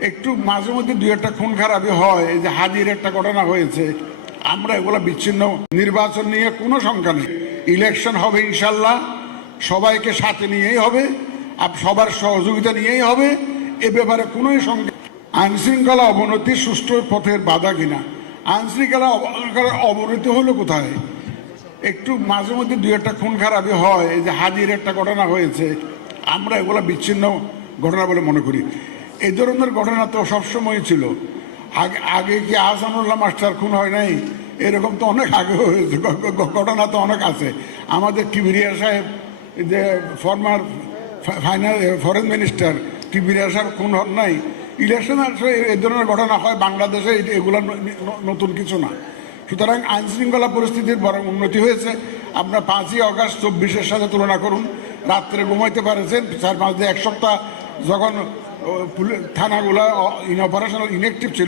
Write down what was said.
একটু মাঝে মধ্যে দুই একটা খুন খারাপি হয়, এই যে হাজির একটা ঘটনা হয়েছে, আমরা এগুলো বিচ্ছিন্ন। নির্বাচন নিয়ে কোনো শঙ্কা নেই, ইলেকশন হবে ইনশাল্লাহ, সবাইকে সাথে নিয়েই হবে, সবার সহযোগিতা নিয়েই হবে, এ ব্যাপারে কোনো শঙ্কা। আইনশৃঙ্খলা অবনতি সুষ্ঠু পথের বাধা কিনা? আইনশৃঙ্খলা অবনতি হলো কোথায়? একটু মাঝে মধ্যে দুই একটা খুন খারাপি হয়, এই যে হাজির একটা ঘটনা হয়েছে, আমরা এগুলো বিচ্ছিন্ন ঘটনা বলে মনে করি। এই ধরনের ঘটনা তো সবসময় ছিল। আগে আগে কি আহসানুল্লাহ মাস্টার খুন হয় নাই? এরকম তো অনেক আগে হয়েছে, ঘটনা তো অনেক আছে। আমাদের কিবরিয়া সাহেব, যে ফরমার ফরেন মিনিস্টার কিবরিয়া সাহেব খুন হন নাই? ইলেকশন আসলে এই ধরনের ঘটনা হয় বাংলাদেশে, এগুলো নতুন কিছু না। সুতরাং আইনশৃঙ্খলা পরিস্থিতির বরং উন্নতি হয়েছে। আপনার 5ই আগস্ট 24-এর সাথে তুলনা করুন, রাত্রে ঘুমাইতে পারেছেন 4-5 দিন, এক সপ্তাহ যখন থানাগুলো অপারেশনাল ইনঅ্যাক্টিভ ছিল।